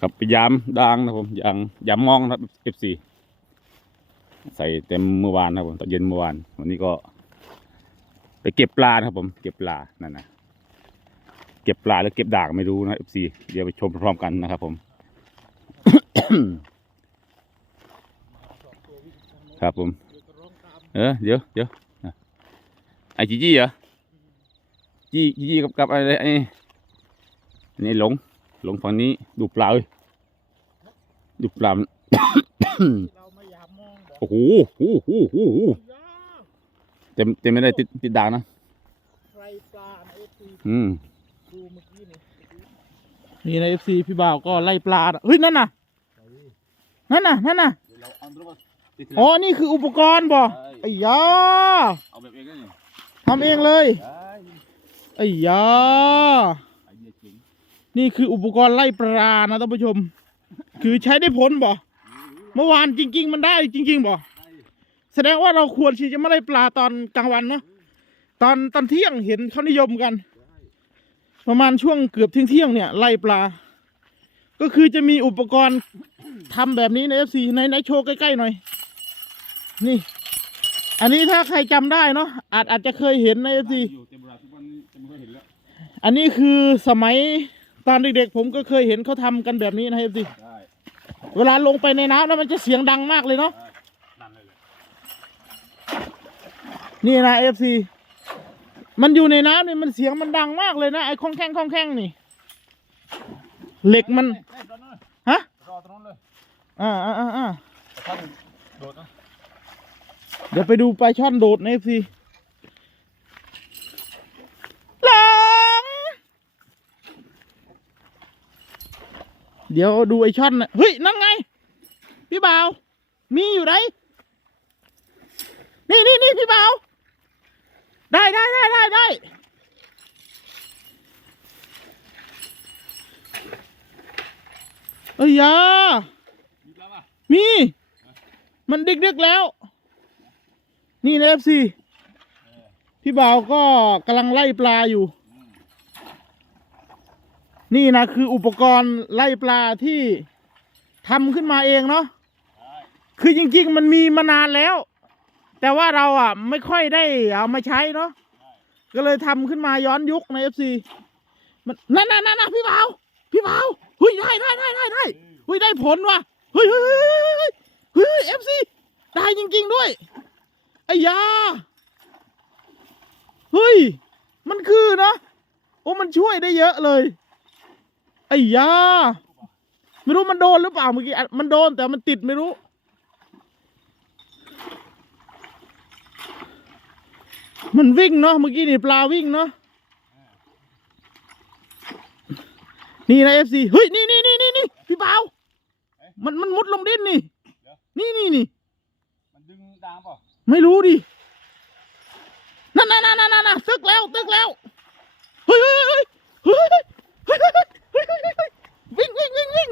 ครับพยายามดังนะผมยางยามมองนะครับ FC ใส่เต็มเมื่อวานนะครับผมตอนเย็นเมื่อวาน วันนี้ก็ ไปเก็บปลาครับผม เก็บปลานั่นนะเก็บปลาหรือเก็บด่างไม่รู้นะ FC เดี๋ยวไปชมพร้อมกันนะครับ ผมครับผม เออเดี๋ยวเดี๋ยวอะไอจีจี้เหรอจี้จี้กับกับอะไรไอ้อันนี่หลง ลงฝั่งนี้ดูปลาเอ้ยดูปลามันเราไม่อยากมองบอกโอ้โหโอ้โหโอ้โหยากเต็มเต็มไม่ได้ติดติดด่างนะใครปลาในเอฟซีอืมดูเมื่อกี้นี่นี่ในเอฟซีพี่บ่าวก็ไล่ปลาน่ะเฮ้ยนั่นน่ะนั่นน่ะนั่นน่ะอ๋อนี่คืออุปกรณ์บ่ไอ้ยาเอาแบบเองก็นี่ทำเองเลยไอ้ยาไอเดียจริง นี่คืออุปกรณ์ไล่ปลานะท่านผู้ชม คือใช้ได้ผลบ่เมื่อวานจริง ๆ มันได้จริง ๆบ่แสดงว่าเราควรที่จะไม่ไล่ปลาตอนกลางวันเนาะตอนตอนเที่ยงเห็นเขานิยมกัน ประมาณช่วงเกือบเที่ยงเที่ยงเนี่ยไล่ปลา ก็คือจะมีอุปกรณ์ทำแบบนี้ในเอฟซีในในโชว์ใกล้ๆหน่อย นี่ อันนี้ถ้าใครจำได้เนาะอาจอาจจะเคยเห็นในเอฟซีอันนี้คือสมัย ตอนเด็กๆผมก็เคยเห็นเขาทำกันแบบนี้นะเอฟซีได้เวลาลงไปในน้ำแล้วมันจะเสียงดังมากเลยเนาะ นั่นเลยแหละนี่นะเอฟซีมันอยู่ในน้ำนี่มันเสียงมันดังมากเลยนะไอ้คองแข้งคองแข้งนี่ เหล็กมันได้ตอนนั้นฮะ รอตรงนั้นเลยอ่าอ่าอ่าอ่าท่านโดดนะ เดี๋ยวไปดูปลาช่อนโดดในเอฟซีหลังเดี๋ยวดูไอช่อนนะเฮ้ย นั่นไง พี่บ่าว มีอยู่ไหนนี่นี่นี่พี่บ่าวได้ได้ได้ได้ได้เอ้ยยามี มันดึกๆแล้ว นี่นะเอฟซีพี่บ่าวก็กำลังไล่ปลาอยู่ นี่นะคืออุปกรณ์ไล่ปลาที่ทำขึ้นมาเองเนาะคือจริง ๆ มันมีมานานแล้ว แต่ว่าเราอะไม่ค่อยได้เอามาใช้เนาะก็เลยทำขึ้นมาย้อนยุคในเอฟซีมันนั่นนั่นนั่นพี่บ่าพี่บ่าเฮ้ยได้ได้ได้ได้ได้เฮ้ยได้ผลว่ะเฮ้ยเฮ้ยเฮ้ยเฮ้ยเฮ้ยเอฟซีได้จริง ๆ ด้วยไอ้ยาเฮ้ย มันคือเนาะโอ้มันช่วยได้เยอะเลย ไอ้ยาไม่รู้มันโดนหรือเปล่าเมื่อกี้อะมันโดนแต่มันติดไม่รู้มันวิ่งเนาะเมื่อกี้นี่ปลาวิ่งเนาะนี่นะเอฟซีเฮ้ยนี่นี่นี่นี่นี่พี่เปามันมันมุดลงดินนี่นี่นี่นี่มันดึงด่างเปล่าไม่รู้ดินั่นนั่นนั่นนั่นนั่นตึกแล้วตึกแล้วเฮ้ยเฮ้ยเฮ้ยเฮ้ยเฮ้ยเฮ้ยเฮ้ยเฮ้ยเฮ้ยเฮ้ยวิ่งวิ่งวิ่งวิ่ง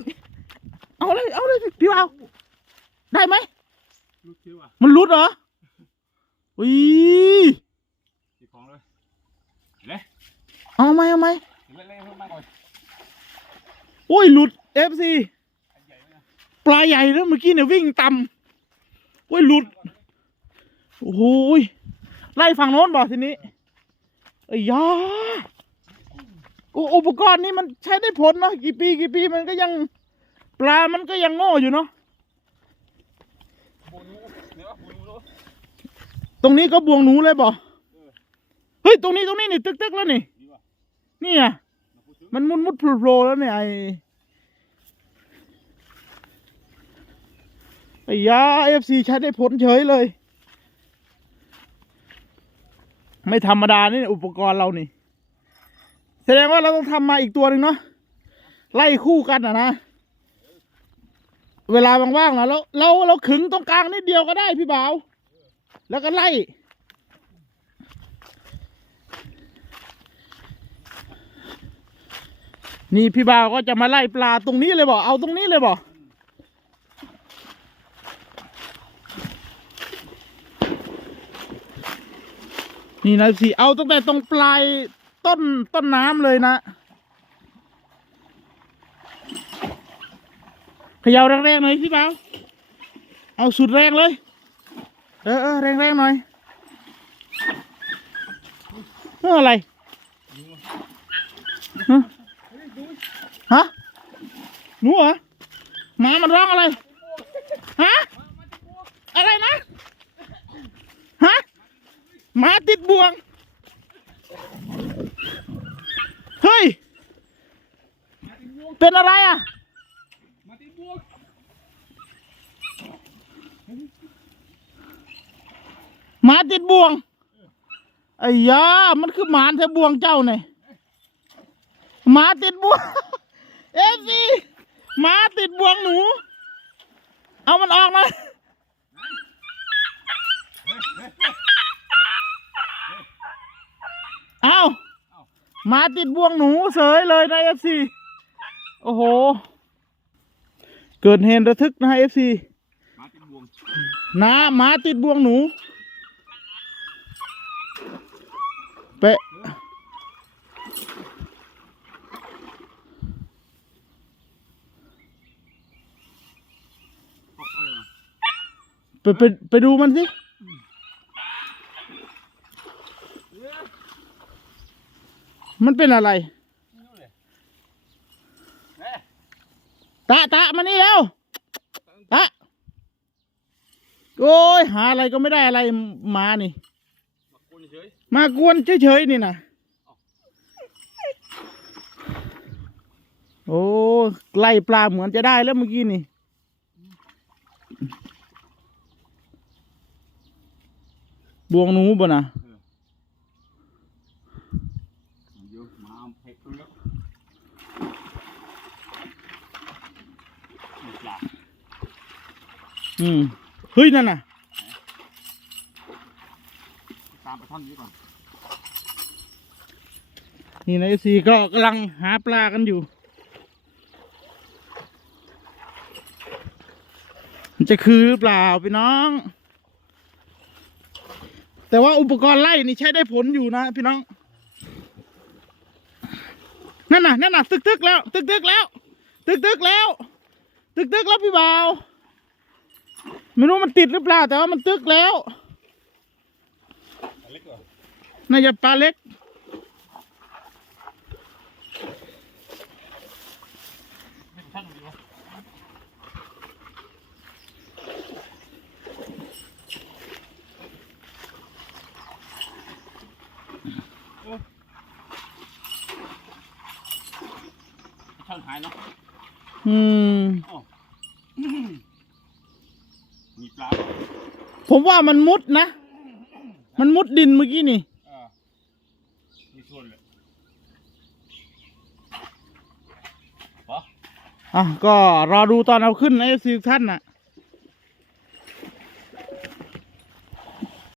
เอาเลยเอาเลยพี่เปาได้ไหมลูกเชี่ยวอะมันรุดเหรออุ้ยตีของเลยเละเอาไหมเอาไหมเละเละเพิ่มมากก่อนโอ้ยหลุดเอฟซีอันใหญ่ไหมนะปลาใหญ่แล้วเมื่อกี้เนี่ยวิ่งต่ำโอ้ยหลุดโอ้โหยไล่ฝั่งโน้นบ่ทีนี้ไอ้ยาอุอุปกรณ์นี้มันใช้ได้ผลเนาะกี่ปีกี่ปีมันก็ยัง ปลามันก็ยังโง่อยู่เนาะตรงนี้ก็บวงหนูเลยบ่เฮ้ยตรงนี้ตรงนี้นี่ตึกตึกแล้วนี่นี่อะมันมุดมุดโผล่โผล่แล้วเนี่ยไอ้ไอ้ยาเอฟซีใช้ได้ผลเฉยเลย ไม่ธรรมดานี่อุปกรณ์เรานี่ แสดงว่าเราต้องทำมาอีกตัวหนึ่งเนาะไล่คู่กันอะนะ เวลาว่างๆนะเราเราเราขึงตรงกลางนิดเดียวก็ได้พี่บ่าว แล้วก็ไล่นี่พี่บ่าวก็จะมาไล่ปลาตรงนี้เลยบ่เอาตรงนี้เลยบ่นี่นะสิเอาตั้งแต่ตรงปลายต้นต้นน้ำเลยนะ ขย่าแรงๆหน่อยพี่บ่าวเอาสุดแรงเลย เออเออแรงๆหน่อยเอออะไรฮะฮะหนูเหรอหมามันร้องอะไรฮะอะไรนะฮะหมาติดบ่วงเฮ้ยเป็นอะไรอะ หมาติดบ่วงไอ้ยามันคือหมาแท้บ่วงเจ้าเนี่ยหมาติดบ่วงเอฟซีหมาติดบ่วงหนู เอามันออกมาเอาหมาติดบ่วงหนูเสยเลยนะเอฟซีโอ้โห เกิดเหตุระทึกนะเอฟซีนะหมาติดบ่วงหนูเปะไปไปไปดูมันสิมันเป็นอะไร ตะตะมานี่แล้วตะโอ้ยหาอะไรก็ไม่ได้อะไรมานี่คนเฉยมากวนเฉยๆนี่นะโอ้ไล่ปลาเหมือนจะได้แล้วเมื่อกี้นี่บวงหนูบ่นะ เดี๋ยวมาเพ็กแล้วปลา อืมเฮ้ยนั่นน่ะ ตามไปท่อนนี้ก่อนนี่นะเอซีก็กำลังหาปลากันอยู่ มันจะคือหรือเปล่าพี่น้อง แต่ว่าอุปกรณ์ไล่นี่ใช้ได้ผลอยู่นะพี่น้อง นั่นน่ะนั่นน่ะตึกตึกๆแล้ว ตึกตึกๆแล้ว ตึกตึกๆแล้ว ตึกตึกๆแล้วพี่บ่าว ไม่รู้มันติดหรือเปล่า แต่ว่ามันตึกแล้วเล็กเหรอน่าจะปลาเล็กไม่ท่อนนี้วะท่อนหายเนาะอืมมีปลา ผมว่ามันมุดนะ มันมุดดินเมื่อกี้นี่อ่ามีส่วนเลยปะอะก็รอดูตอนเอาขึ้นนะเอฟซีท่านน่ะ